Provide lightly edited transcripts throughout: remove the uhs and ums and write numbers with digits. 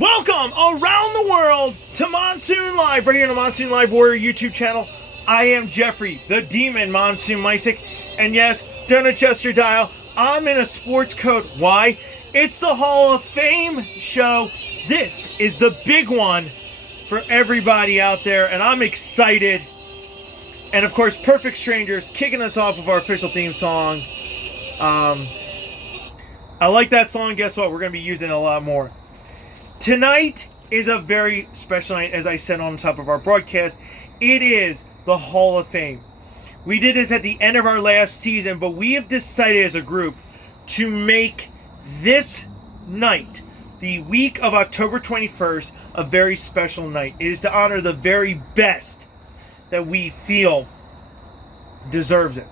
Welcome around the world to Monsoon Live, right here on the Monsoon Live Warrior YouTube channel. I am Jeffrey, the Demon Monsoon Mysick, and yes, don't adjust your dial. I'm in a sports coat. Why? It's the Hall of Fame show. This is the big one for everybody out there, and I'm excited. And of course, Perfect Strangers kicking us off with our official theme song. I like that song. Guess what? We're going to be using it a lot more. Tonight is a very special night, as I said on top of our broadcast. It is the Hall of Fame. We did this at the end of our last season, but we have decided as a group to make this night, the week of October 21st, a very special night. It is to honor the very best that we feel deserves it.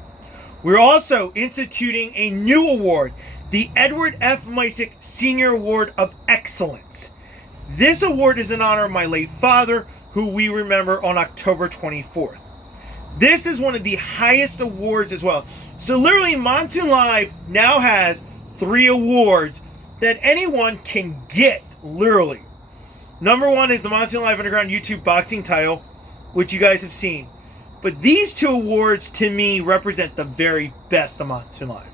We're also instituting a new award, the Edward F. Mysick Senior Award of Excellence. This award is in honor of my late father, who we remember on October 24th. This is one of the highest awards as well. So literally, Monsoon Live now has 3 awards that anyone can get, literally. Number 1 is the Monsoon Live Underground YouTube boxing title, which you guys have seen. But these 2 awards, to me, represent the very best of Monsoon Live,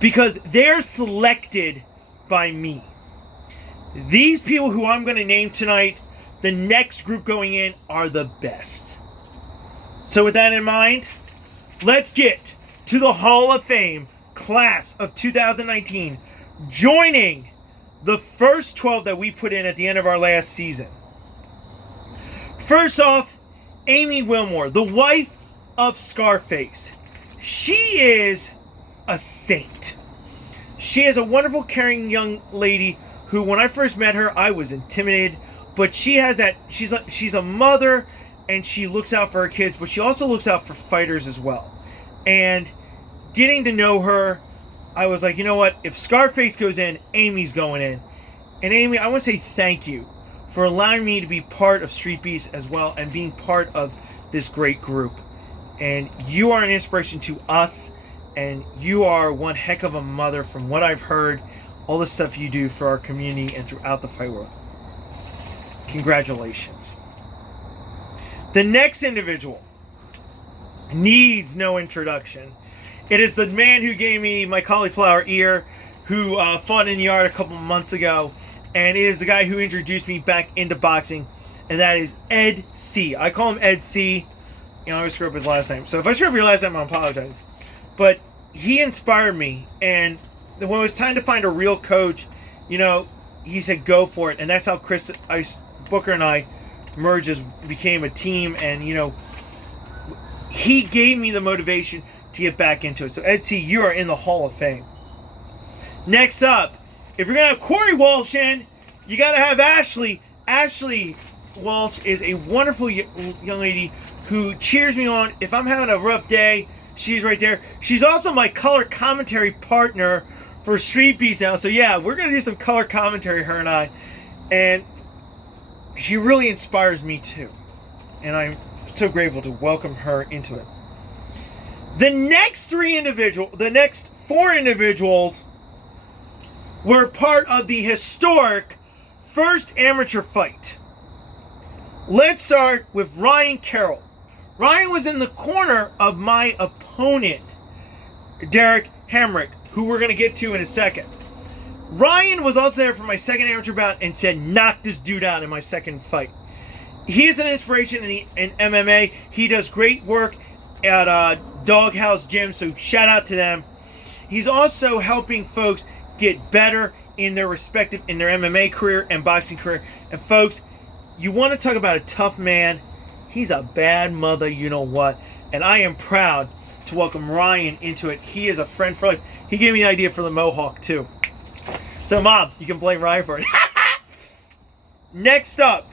because they're selected by me. These people who I'm going to name tonight, the next group going in, are the best. So with that in mind, let's get to the Hall of Fame class of 2019, joining the first 12 that we put in at the end of our last season. First off, Amy Wilmore, the wife of Scarface. She is a saint. She is a wonderful, caring young lady who, when I first met her, I was intimidated. But she has that, she's a mother, and she looks out for her kids, but she also looks out for fighters as well. And getting to know her, I was like, you know what? If Scarface goes in, Amy's going in. And Amy, I want to say thank you for allowing me to be part of Street Beast as well, and being part of this great group. And you are an inspiration to us, and you are one heck of a mother from what I've heard, all the stuff you do for our community and throughout the fight world. Congratulations. The next individual needs no introduction. It is the man who gave me my cauliflower ear, who fought in the yard a couple months ago, and it is the guy who introduced me back into boxing, and that is Ed C. I call him Ed C. You know, I always screw up his last name. So if I screw up your last name, I apologize. But he inspired me, and when it was time to find a real coach, you know, he said go for it, and that's how Booker and I merged, became a team, and you know, he gave me the motivation to get back into it. So Ed C., you are in the Hall of Fame. Next up, if you're gonna have Corey Walsh in, you gotta have Ashley. Ashley Walsh is a wonderful young lady who cheers me on. If I'm having a rough day, she's right there. She's also my color commentary partner for Street Beast now. So yeah, we're gonna do some color commentary, her and I. And she really inspires me too. And I'm so grateful to welcome her into it. The next 4 individuals were part of the historic first amateur fight. Let's start with Ryan Carroll. Ryan was in the corner of my opponent, Derek Hamrick, who we're going to get to in a second. Ryan was also there for my second amateur bout and said, knock this dude out in my second fight. He is an inspiration in MMA. He does great work at Doghouse Gym, so shout out to them. He's also helping folks get better in their MMA career and boxing career. And folks, you want to talk about a tough man, he's a bad mother, you know what. And I am proud to welcome Ryan into it. He is a friend for life. He gave me the idea for the Mohawk too. So Mom, you can blame Ryan for it. Next up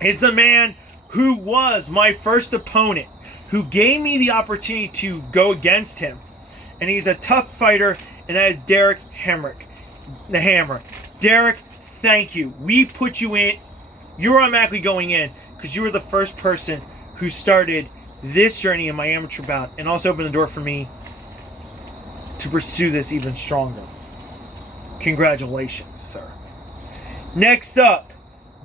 is the man who was my first opponent, who gave me the opportunity to go against him. And he's a tough fighter, and that is Derek Hamrick. The Hammer. Derek, thank you. We put you in. You were automatically going in because you were the first person who started this journey in my amateur bout, and also opened the door for me to pursue this even stronger. Congratulations, sir. Next up,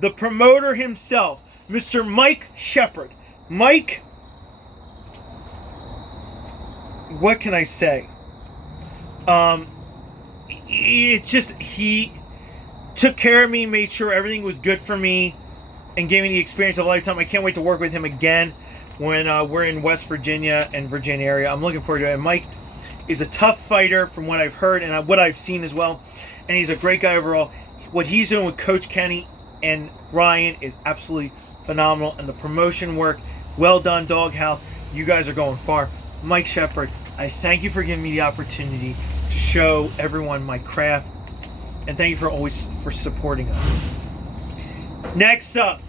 the promoter himself, Mr. Mike Shepard. Mike, what can I say? It's just, he took care of me, made sure everything was good for me, and gave me the experience of a lifetime. I can't wait to work with him again when we're in West Virginia and Virginia area. I'm looking forward to it. And Mike is a tough fighter from what I've heard and what I've seen as well. And he's a great guy overall. What he's doing with Coach Kenny and Ryan is absolutely phenomenal. And the promotion work, well done, Doghouse. You guys are going far. Mike Shepard, I thank you for giving me the opportunity to show everyone my craft. And thank you for always supporting us. Next up,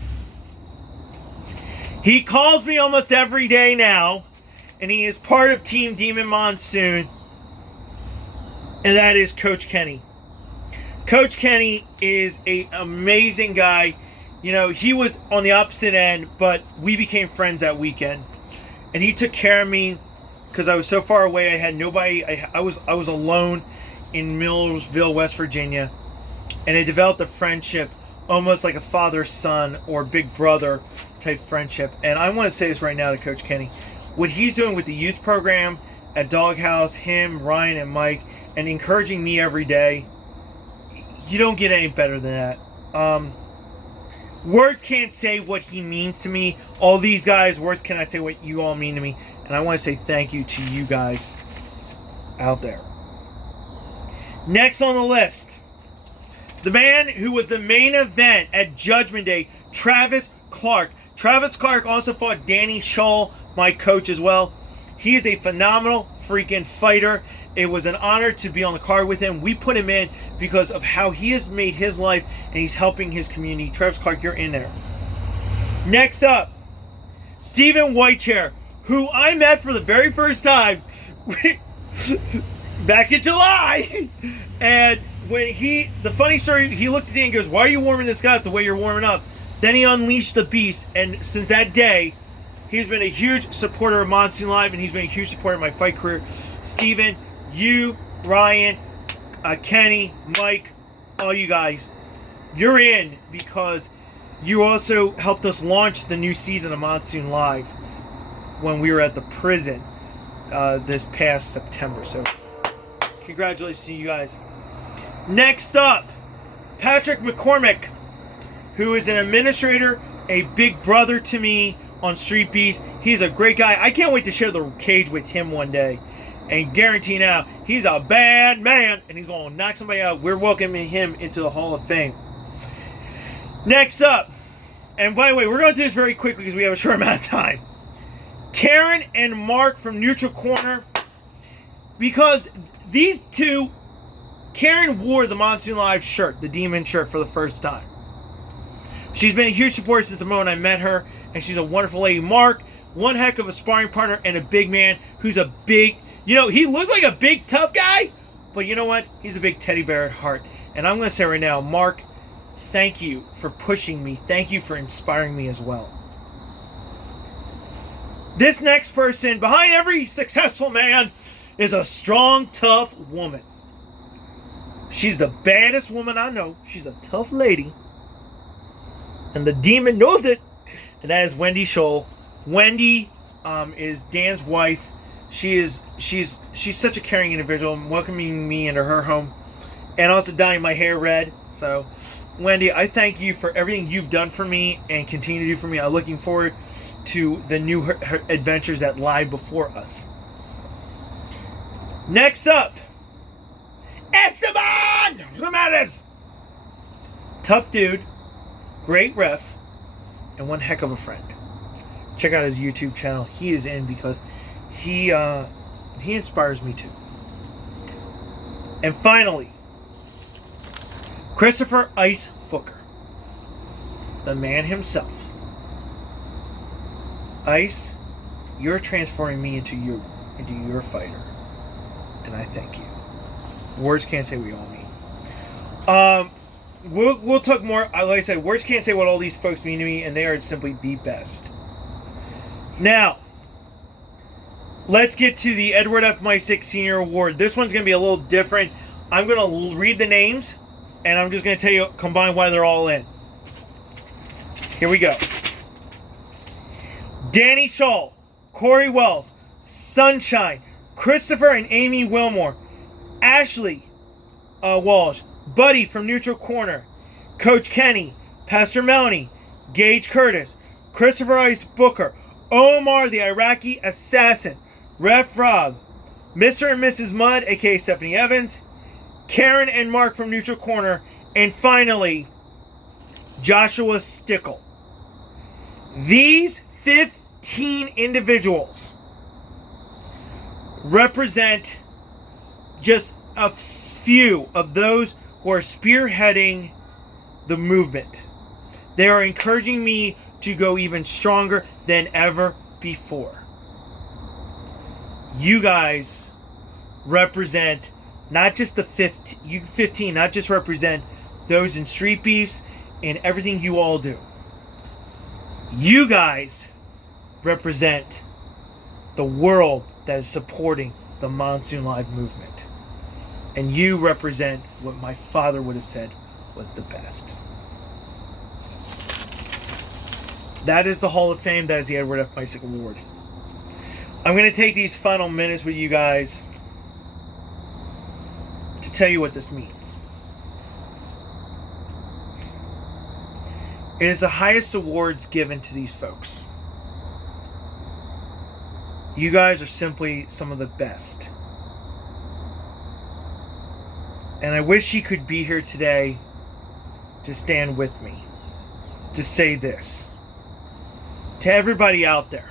he calls me almost every day now, and he is part of Team Demon Monsoon, and that is Coach Kenny. Coach Kenny is an amazing guy. You know, he was on the opposite end, but we became friends that weekend, and he took care of me because I was so far away. I had nobody. I was alone in Millersville, West Virginia, and I developed a friendship almost like a father-son or big brother type friendship. And I want to say this right now to Coach Kenny. What he's doing with the youth program at Doghouse, him, Ryan, and Mike, and encouraging me every day, you don't get any better than that. Words can't say what he means to me. All these guys, words cannot say what you all mean to me. And I want to say thank you to you guys out there. Next on the list, the man who was the main event at Judgment Day, Travis Clark. Travis Clark also fought Danny Scholl, my coach as well. He is a phenomenal freaking fighter. It was an honor to be on the card with him. We put him in because of how he has made his life and he's helping his community. Travis Clark, you're in there. Next up, Stephen Whitechair, who I met for the very first time back in July. And when the funny story, he looked at me and goes, "Why are you warming this guy up the way you're warming up?" Then he unleashed the beast, and since that day, he's been a huge supporter of Monsoon Live, and he's been a huge supporter of my fight career. Steven, you, Ryan, Kenny, Mike, all you guys, you're in because you also helped us launch the new season of Monsoon Live when we were at the prison this past September. So congratulations to you guys. Next up, Patrick McCormick, who is an administrator, a big brother to me on Street Beast. He's a great guy. I can't wait to share the cage with him one day. And guarantee now, he's a bad man, and he's going to knock somebody out. We're welcoming him into the Hall of Fame. Next up, and by the way, we're going to do this very quickly because we have a short amount of time. Karen and Mark from Neutral Corner, because these two, Karen wore the Monsoon Live shirt, the Demon shirt, for the first time. She's been a huge supporter since the moment I met her, and she's a wonderful lady. Mark, one heck of a sparring partner and a big man who's a big, he looks like a big tough guy, but you know what? He's a big teddy bear at heart. And I'm going to say right now, Mark, thank you for pushing me. Thank you for inspiring me as well. This next person, behind every successful man, is a strong, tough woman. She's the baddest woman I know. She's a tough lady. And the Demon knows it. And that is Wendy Scholl. Wendy is Dan's wife. She's such a caring individual, welcoming me into her home. And also dyeing my hair red. So, Wendy, I thank you for everything you've done for me and continue to do for me. I'm looking forward to the new adventures that lie before us. Next up, Esteban Ramirez. Tough dude, great ref, and one heck of a friend. Check out his YouTube channel. He is in because he inspires me too. And finally, Christopher Ice Booker, the man himself. Ice, you're transforming me into your fighter, and I thank you. Words can't say what we all mean. We'll talk more. Like I said, words can't say what all these folks mean to me, and they are simply the best. Now, let's get to the Edward F. Mysick Senior Award. This one's going to be a little different. I'm going to read the names, And I'm just going to tell you, combine why they're all in. Here we go. Danny Shaw, Corey Wells, Sunshine, Christopher and Amy Wilmore, Ashley Walsh, Buddy from Neutral Corner, Coach Kenny, Pastor Melanie, Gage Curtis, Christopher Ice Booker, Omar the Iraqi Assassin, Ref Rob, Mr. and Mrs. Mudd, aka Stephanie Evans, Karen and Mark from Neutral Corner, and finally, Joshua Stickle. These 15 individuals represent just a few of those who are spearheading the movement. They are encouraging me to go even stronger than ever before. You guys represent not just the 15, not just represent those in street beefs and everything you all do. You guys represent the world that is supporting the Monsoon Live movement. And you represent what my father would have said was the best. That is the Hall of Fame. That is the Edward F. Misick Award. I'm going to take these final minutes with you guys to tell you what this means. It is the highest awards given to these folks. You guys are simply some of the best. And I wish you could be here today to stand with me, to say this. To everybody out there,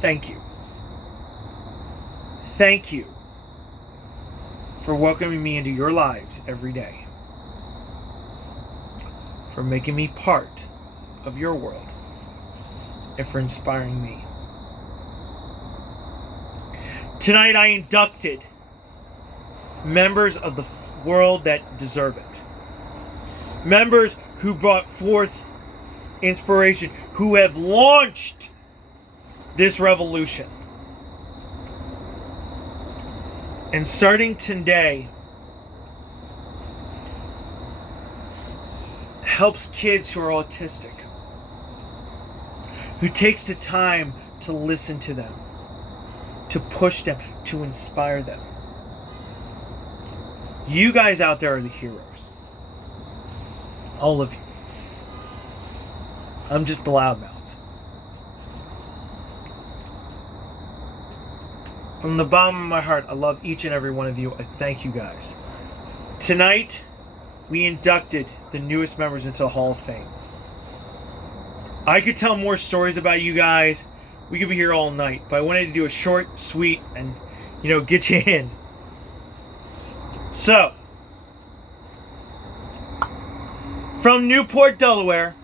thank you. Thank you for welcoming me into your lives every day. For making me part of your world. And for inspiring me. Tonight I inducted members of the world that deserve it. Members who brought forth inspiration, who have launched this revolution. And starting today, helps kids who are autistic, who takes the time to listen to them, to push them, to inspire them. You guys out there are the heroes. All of you. I'm just a loudmouth. From the bottom of my heart, I love each and every one of you. I thank you guys. Tonight, we inducted the newest members into the Hall of Fame. I could tell more stories about you guys. We could be here all night, but I wanted to do a short, sweet, and, get you in. So, from Newport, Delaware,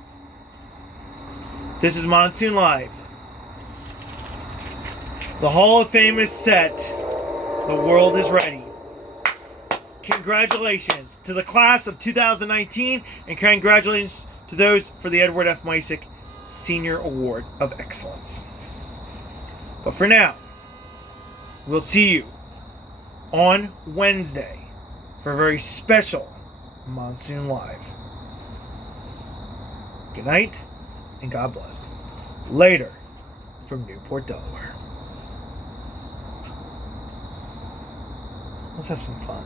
this is Monsoon Live. The Hall of Fame is set. The world is ready. Congratulations to the class of 2019, and congratulations to those for the Edward F. Misick Senior Award of Excellence. But for now, we'll see you on Wednesday for a very special Monsoon Live. Good night, and God bless. Later, from Newport, Delaware. Let's have some fun.